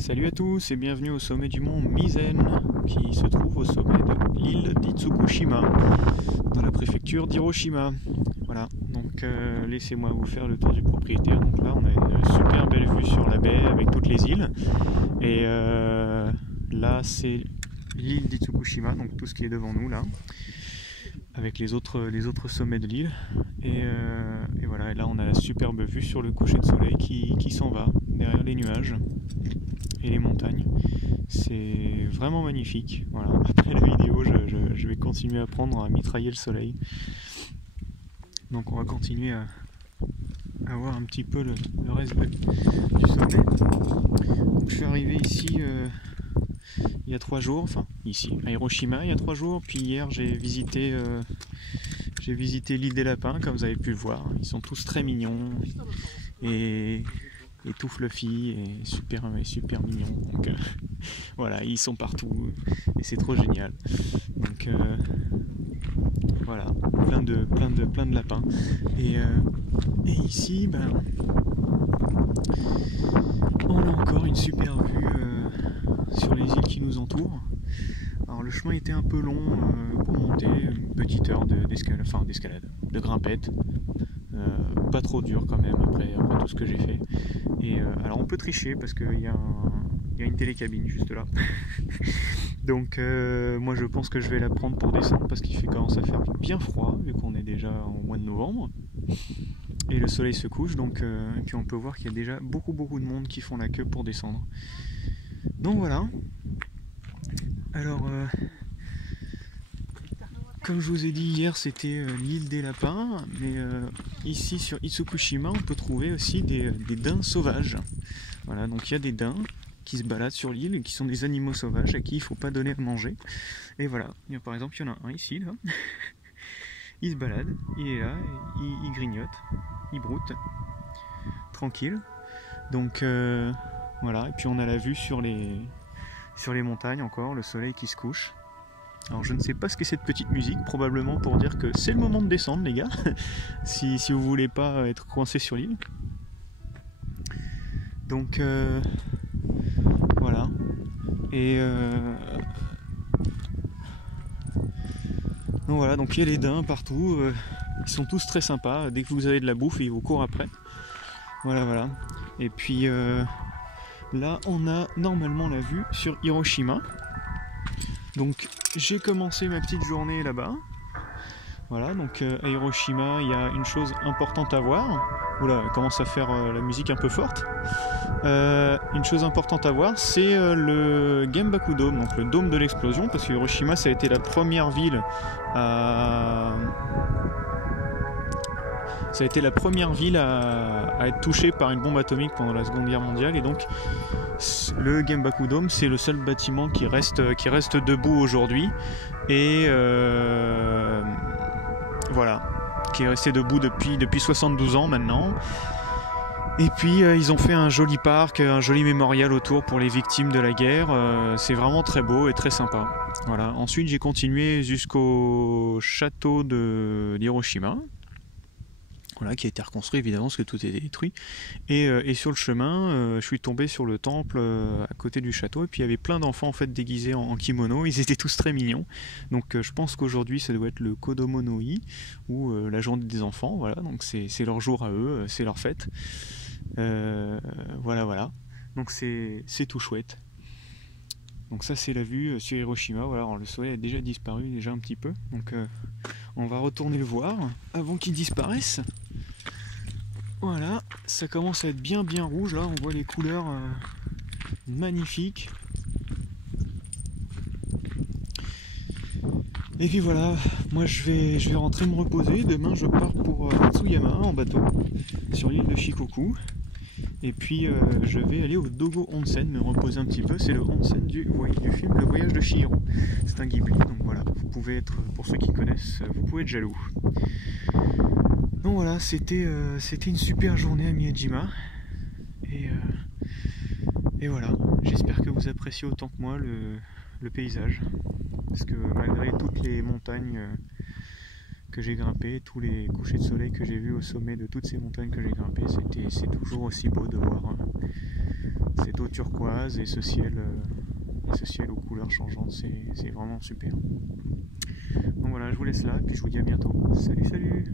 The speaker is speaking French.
Salut à tous et bienvenue au sommet du mont Mizen qui se trouve au sommet de l'île d'Itsukushima dans la préfecture d'Hiroshima. Voilà, donc laissez-moi vous faire le tour du propriétaire. Donc là on a une super belle vue sur la baie avec toutes les îles et là c'est l'île d'Itsukushima, donc tout ce qui est devant nous là avec les autres sommets de l'île et voilà, et là on a la superbe vue sur le coucher de soleil qui s'en va derrière les nuages et les montagnes. C'est vraiment magnifique. Voilà. Après la vidéo je vais continuer à apprendre à mitrailler le soleil, donc on va continuer à voir un petit peu le reste du sommet. Donc, je suis arrivé ici il y a 3 jours, enfin ici à Hiroshima il y a 3 jours, puis hier j'ai visité l'île des lapins, comme vous avez pu le voir. Ils sont tous très mignons et tout fluffy et super mignons. Donc voilà, ils sont partout et c'est trop génial. Donc voilà, plein de lapins. Et ici, ben, on a encore une super vue sur les îles qui nous entourent. Alors le chemin était un peu long pour monter, une petite heure d'escalade, de grimpette. Pas trop dur quand même après tout ce que j'ai fait. Et alors on peut tricher parce qu'il y a une télécabine juste là. Donc moi je pense que je vais la prendre pour descendre parce qu'il commence à faire bien froid vu qu'on est déjà au mois de novembre. Et le soleil se couche, donc et puis on peut voir qu'il y a déjà beaucoup de monde qui font la queue pour descendre. Donc voilà. Alors comme je vous ai dit hier, c'était l'île des lapins, mais ici sur Itsukushima, on peut trouver aussi des daims sauvages. Voilà, donc il y a des daims qui se baladent sur l'île et qui sont des animaux sauvages à qui il ne faut pas donner à manger. Et voilà, par exemple, il y en a un ici, là. Il se balade, il est là, il grignote, il broute, tranquille. Donc voilà, et puis on a la vue sur les montagnes encore, le soleil qui se couche. Alors je ne sais pas ce qu'est cette petite musique, probablement pour dire que c'est le moment de descendre les gars, si vous voulez pas être coincé sur l'île. Donc voilà. Et donc voilà, donc il y a les daims partout, ils sont tous très sympas, dès que vous avez de la bouffe ils vous courent après. Voilà. Et puis là on a normalement la vue sur Hiroshima. Donc j'ai commencé ma petite journée là-bas. Voilà, donc à Hiroshima, il y a une chose importante à voir. Oula, elle commence à faire la musique un peu forte. Une chose importante à voir, c'est le Genbaku Dome, donc le dôme de l'explosion, parce que Hiroshima, ça a été la première ville à... Ça a été la première ville à être touchée par une bombe atomique pendant la Seconde Guerre mondiale, et donc le Genbaku Dome, c'est le seul bâtiment qui reste debout aujourd'hui, et voilà, qui est resté debout depuis 72 ans maintenant. Et puis ils ont fait un joli parc, un joli mémorial autour pour les victimes de la guerre. C'est vraiment très beau et très sympa. Voilà. Ensuite j'ai continué jusqu'au château d'Hiroshima. Voilà, qui a été reconstruit évidemment parce que tout était détruit. Et sur le chemin, je suis tombé sur le temple à côté du château, et puis il y avait plein d'enfants en fait déguisés en kimono. Ils étaient tous très mignons. Donc je pense qu'aujourd'hui ça doit être le Kodomo no I, ou la journée des enfants. Voilà, donc c'est leur jour à eux, c'est leur fête. Voilà. Donc c'est tout chouette. Donc ça c'est la vue sur Hiroshima. Voilà, alors le soleil a déjà disparu un petit peu. Donc on va retourner le voir avant qu'il disparaisse. Voilà, ça commence à être bien rouge là, on voit les couleurs magnifiques. Et puis voilà, moi je vais rentrer me reposer. Demain je pars pour Matsuyama en bateau sur l'île de Shikoku. Et puis je vais aller au Dogo Onsen, me reposer un petit peu. C'est le onsen du film Le Voyage de Chihiro. C'est un Ghibli, donc voilà, vous pouvez être, pour ceux qui connaissent, vous pouvez être jaloux. Donc voilà, c'était une super journée à Miyajima. Et voilà, j'espère que vous appréciez autant que moi le paysage. Parce que malgré toutes les montagnes que j'ai grimpées, tous les couchers de soleil que j'ai vus au sommet de toutes ces montagnes que j'ai grimpées, c'est toujours aussi beau de voir cette eau turquoise et ce ciel aux couleurs changeantes, c'est vraiment super. Donc voilà, je vous laisse là, puis je vous dis à bientôt. Salut, salut!